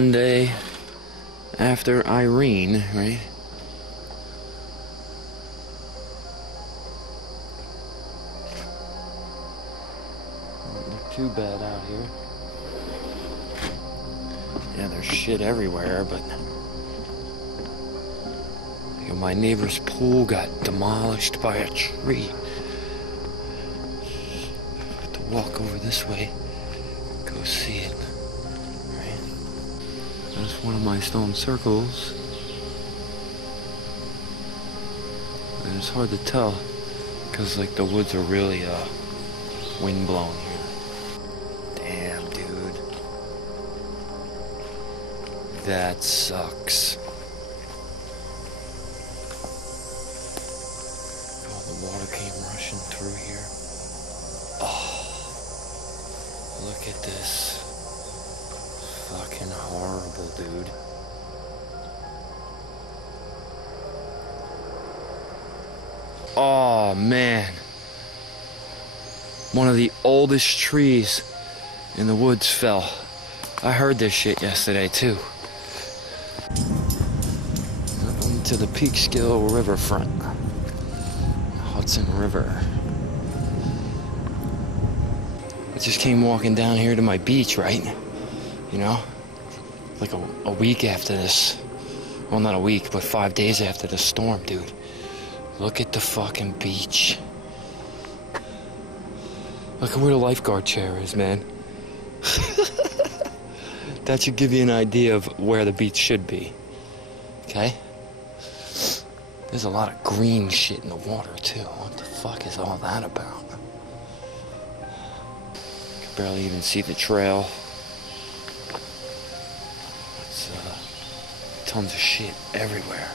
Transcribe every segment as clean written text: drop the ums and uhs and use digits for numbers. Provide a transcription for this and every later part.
Monday after Irene, right? Doesn't look too bad out here. Yeah, there's shit everywhere, but you know, my neighbor's pool got demolished by a tree. Have to walk over this way, go see it. Right? That's one of my stone circles. And it's hard to tell because like the woods are really wind blown here. Damn, dude. That sucks. Oh, the water came rushing through here. Oh, look at this. Fucking horrible, dude. Oh, man. One of the oldest trees in the woods fell. I heard this shit yesterday, too. Up into the Peekskill riverfront. Hudson River. I just came walking down here to my beach, right? You know? Like a week after this. Well, not a week, but 5 days after the storm, dude. Look at the fucking beach. Look at where the lifeguard chair is, man. That should give you an idea of where the beach should be. Okay? There's a lot of green shit in the water, too. What the fuck is all that about? You can barely even see the trail. It's, tons of shit everywhere.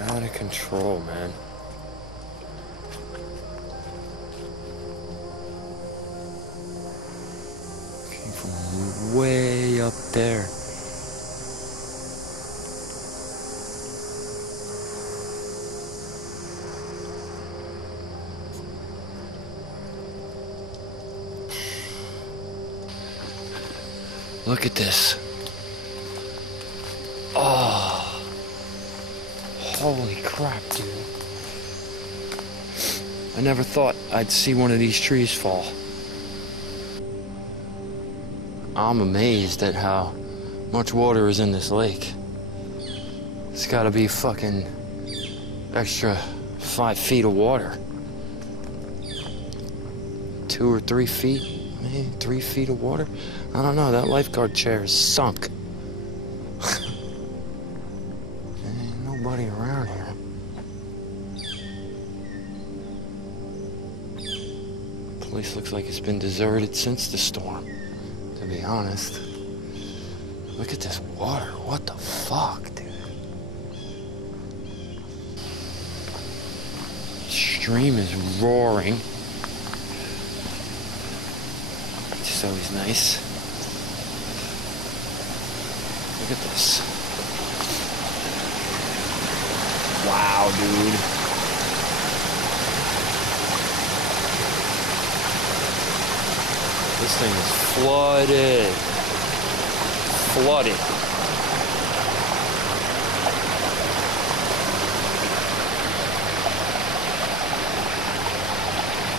Out of control, man. Came from way up there. Look at this. Oh. Holy crap, dude. I never thought I'd see one of these trees fall. I'm amazed at how much water is in this lake. It's gotta be fucking extra 5 feet of water. 2 or 3 feet, maybe 3 feet of water. I don't know, that lifeguard chair is sunk. Ain't nobody around here. The place looks like it's been deserted since the storm, to be honest. Look at this water, what the fuck, dude? The stream is roaring. Which is always nice. Look at this. Wow, dude. This thing is flooded. Flooded.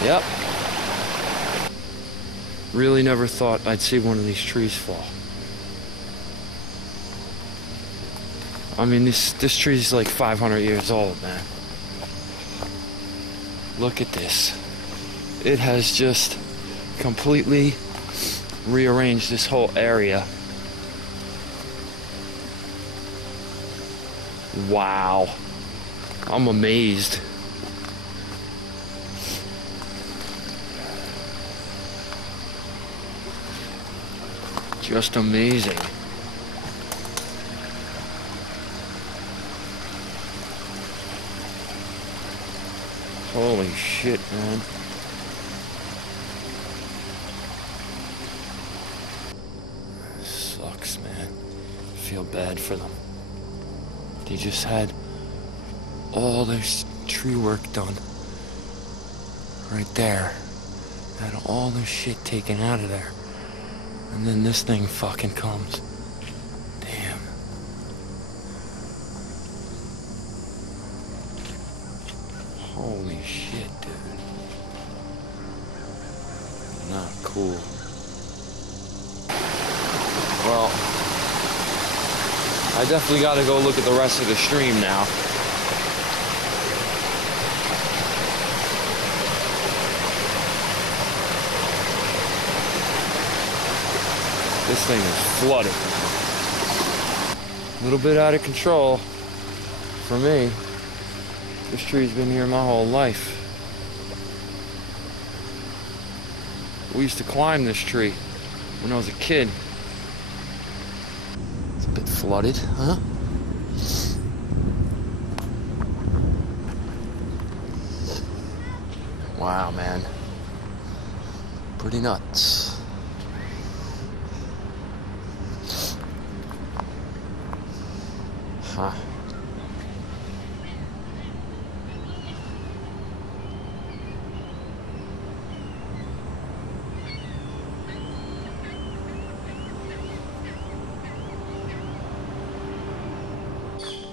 Yep. Really never thought I'd see one of these trees fall. I mean, this tree is like 500 years old, man. Look at this. It has just completely rearranged this whole area. Wow. I'm amazed. Just amazing. Holy shit, man. Sucks, man. I feel bad for them. They just had all their tree work done. Right there. Had all their shit taken out of there. And then this thing fucking comes. Damn. Holy shit, dude. Not cool. Well, I definitely gotta go look at the rest of the stream now. This thing is flooded. A little bit out of control for me. This tree's been here my whole life. We used to climb this tree when I was a kid. It's a bit flooded, huh? Wow, man. Pretty nuts. Huh.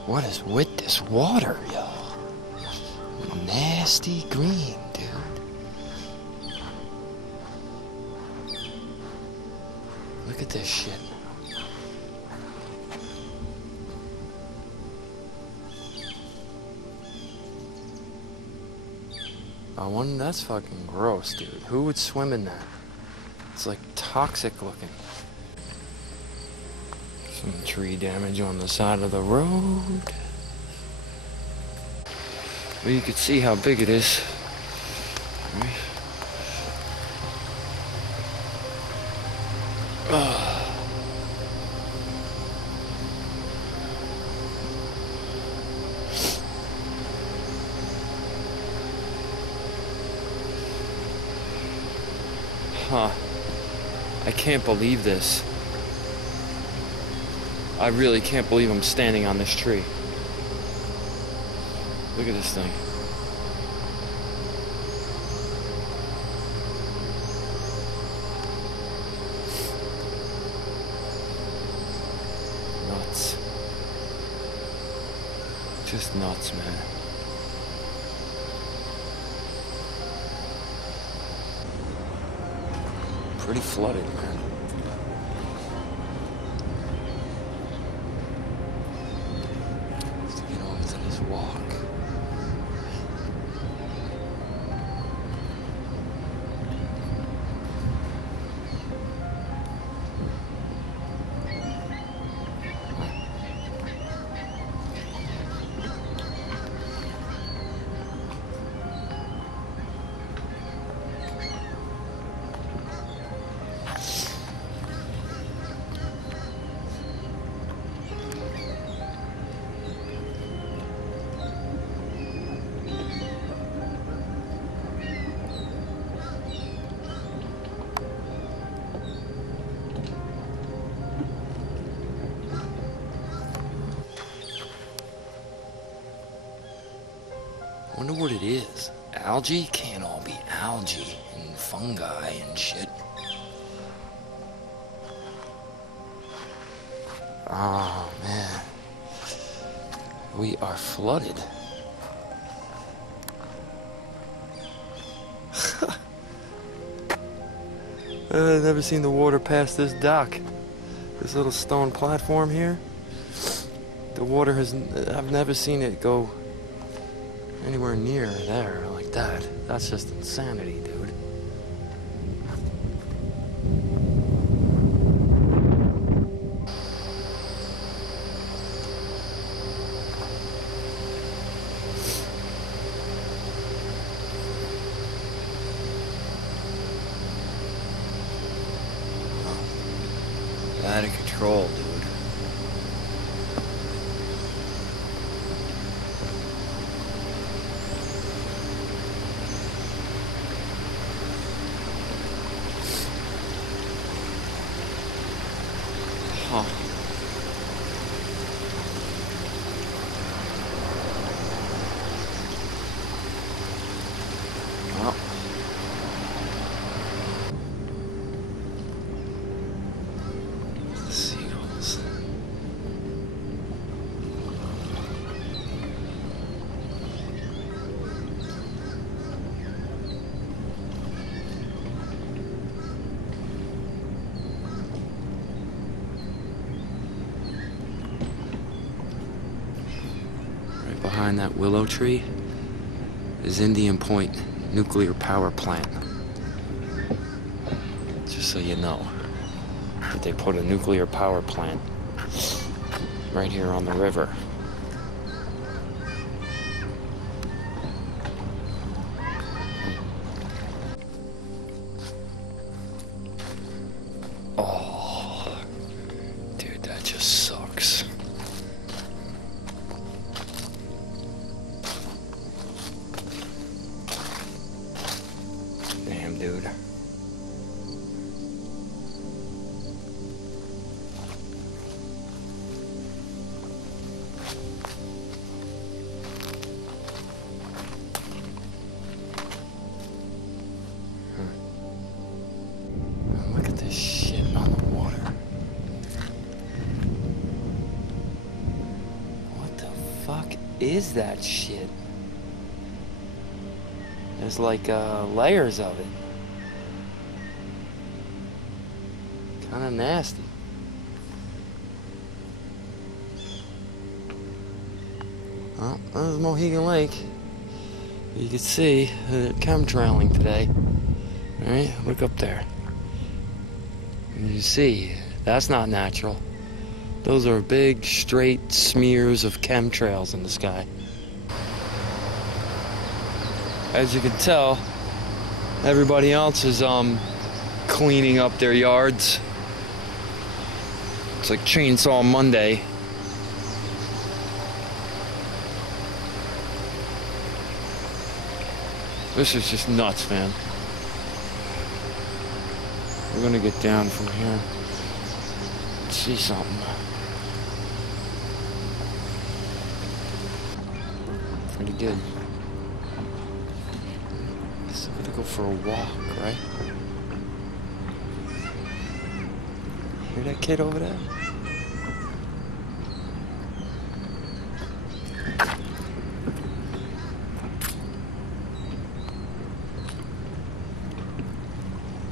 What is with this water, yo? Nasty green, dude. Look at this shit. That's fucking gross, dude. Who would swim in that? It's like toxic looking. Some tree damage on the side of the road. Well, you can see how big it is. Right. Huh. I can't believe this. I really can't believe I'm standing on this tree. Look at this thing. Nuts. Just nuts, man. Pretty flooded, man. Let's get on to this walk. Wonder what it is. Algae? Can't all be algae and fungi and shit. Oh, man. We are flooded. I've never seen the water pass this dock. This little stone platform here. The water has... I've never seen it go anywhere near there like that. That's just insanity, dude. Out of control, dude. behind that willow tree is Indian Point Nuclear Power Plant. Just so you know, that they put a nuclear power plant right here on the river. Oh, dude, that just sucks. Damn, dude. Look at this shit on the water. What the fuck is that shit? There's like layers of it. Kinda nasty. Well, there's Mohegan Lake. You can see they're chemtrailing today. Alright, look up there. And you see, that's not natural. Those are big, straight smears of chemtrails in the sky. As you can tell, everybody else is cleaning up their yards. It's like Chainsaw Monday. This is just nuts, man. We're gonna get down from here and see something. Pretty good. So I'm gonna go for a walk, right? Hear that kid over there?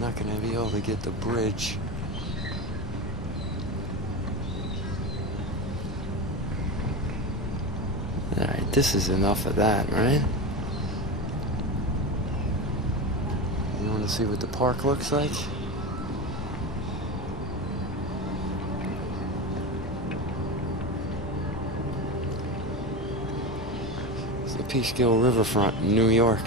Not gonna be able to get the bridge. Alright, this is enough of that, right? You wanna see what the park looks like? It's the Peekskill riverfront in New York.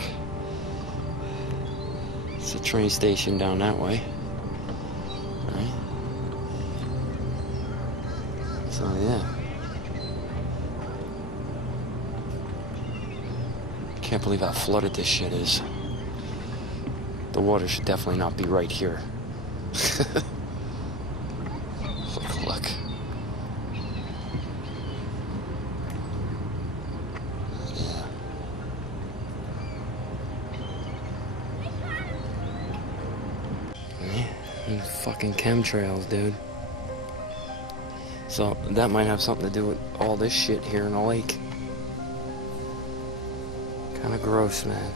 It's a train station down that way. Right? So yeah. Can't believe how flooded this shit is. The water should definitely not be right here. Look. Yeah. And fucking chemtrails, dude. So that might have something to do with all this shit here in the lake. Kinda gross, man.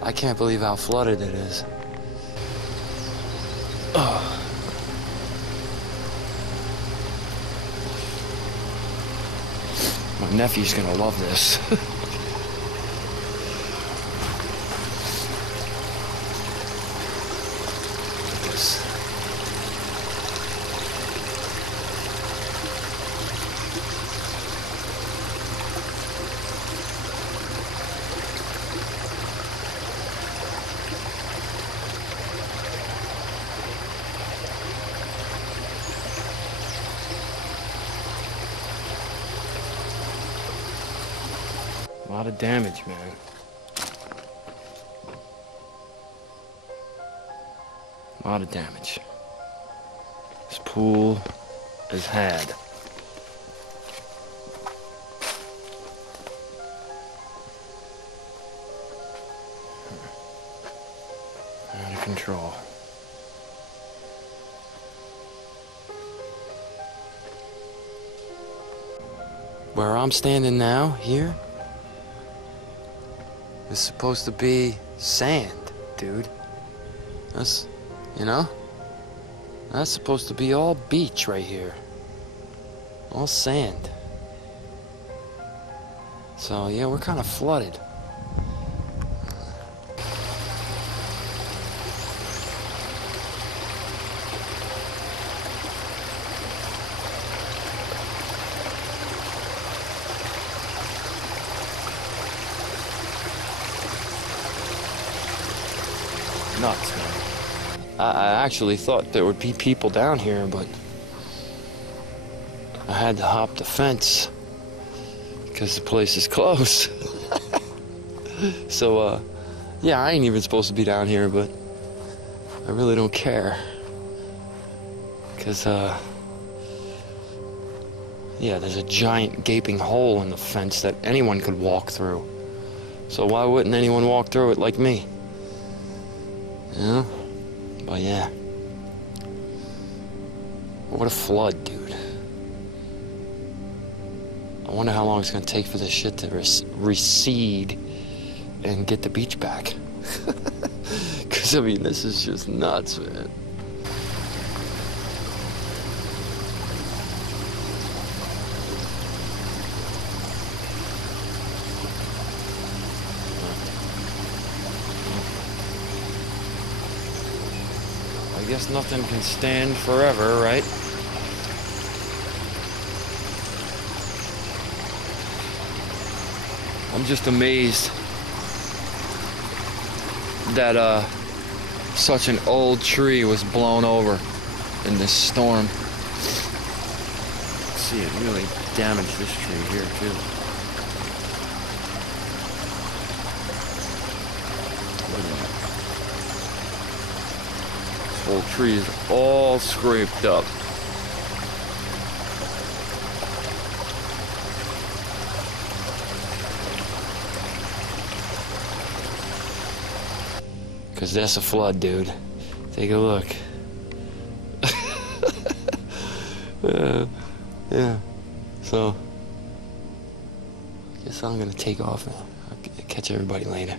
I can't believe how flooded it is. Ugh. My nephew's gonna love this. A lot of damage, man. A lot of damage. This pool has had. Out of control. Where I'm standing now, here, is supposed to be sand, dude. That's, you know? That's supposed to be all beach right here. All sand. So yeah, we're kind of flooded. Nuts, man. I actually thought there would be people down here, but I had to hop the fence because the place is closed. So, yeah, I ain't even supposed to be down here, but I really don't care. Because, yeah, there's a giant gaping hole in the fence that anyone could walk through. So why wouldn't anyone walk through it like me? You know? But yeah. What a flood, dude. I wonder how long it's gonna take for this shit to recede and get the beach back. Because, I mean, this is just nuts, man. I guess nothing can stand forever, right? I'm just amazed that such an old tree was blown over in this storm. See, it really damaged this tree here too. Look at that. This whole tree is all scraped up. Because that's a flood, dude. Take a look. Yeah. So, I guess I'm gonna take off now. I'll catch everybody later.